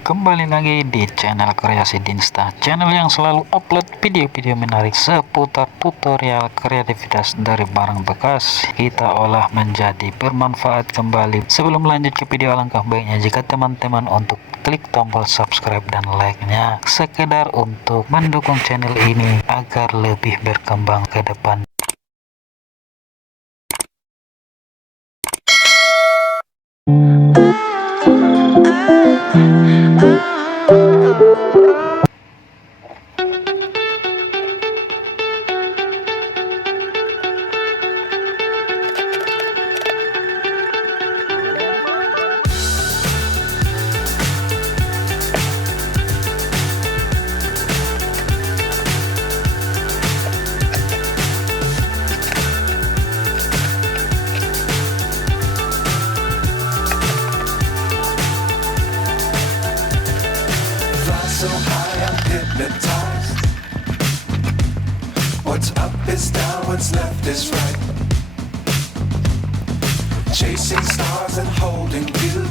Kembali lagi di channel Kreasi Dinsta, channel yang selalu upload video-video menarik seputar tutorial kreativitas dari barang bekas kita olah menjadi bermanfaat kembali. Sebelum lanjut ke video, alangkah baiknya jika teman-teman untuk klik tombol subscribe dan like-nya sekedar untuk mendukung channel ini agar lebih berkembang ke depan. So high I'm hypnotized. What's up is down, what's left is right. Chasing stars and holding you.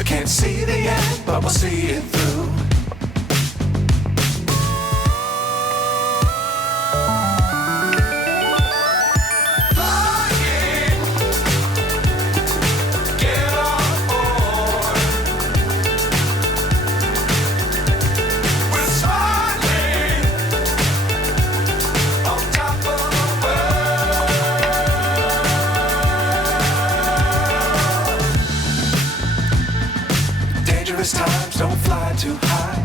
I can't see the end, but we'll see it through. Times don't fly too high.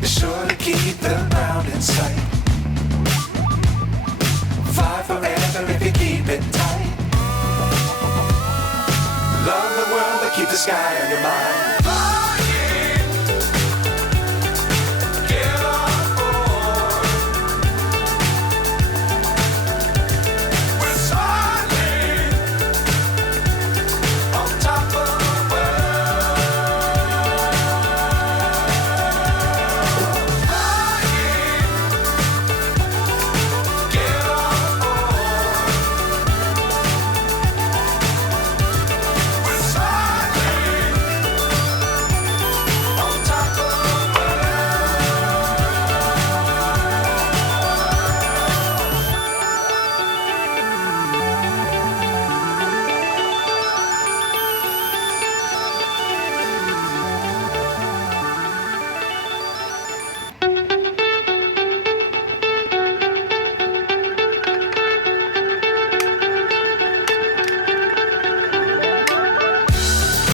Be sure to keep the ground in sight. Fly forever if you keep it tight. Love the world but keep the sky on your mind.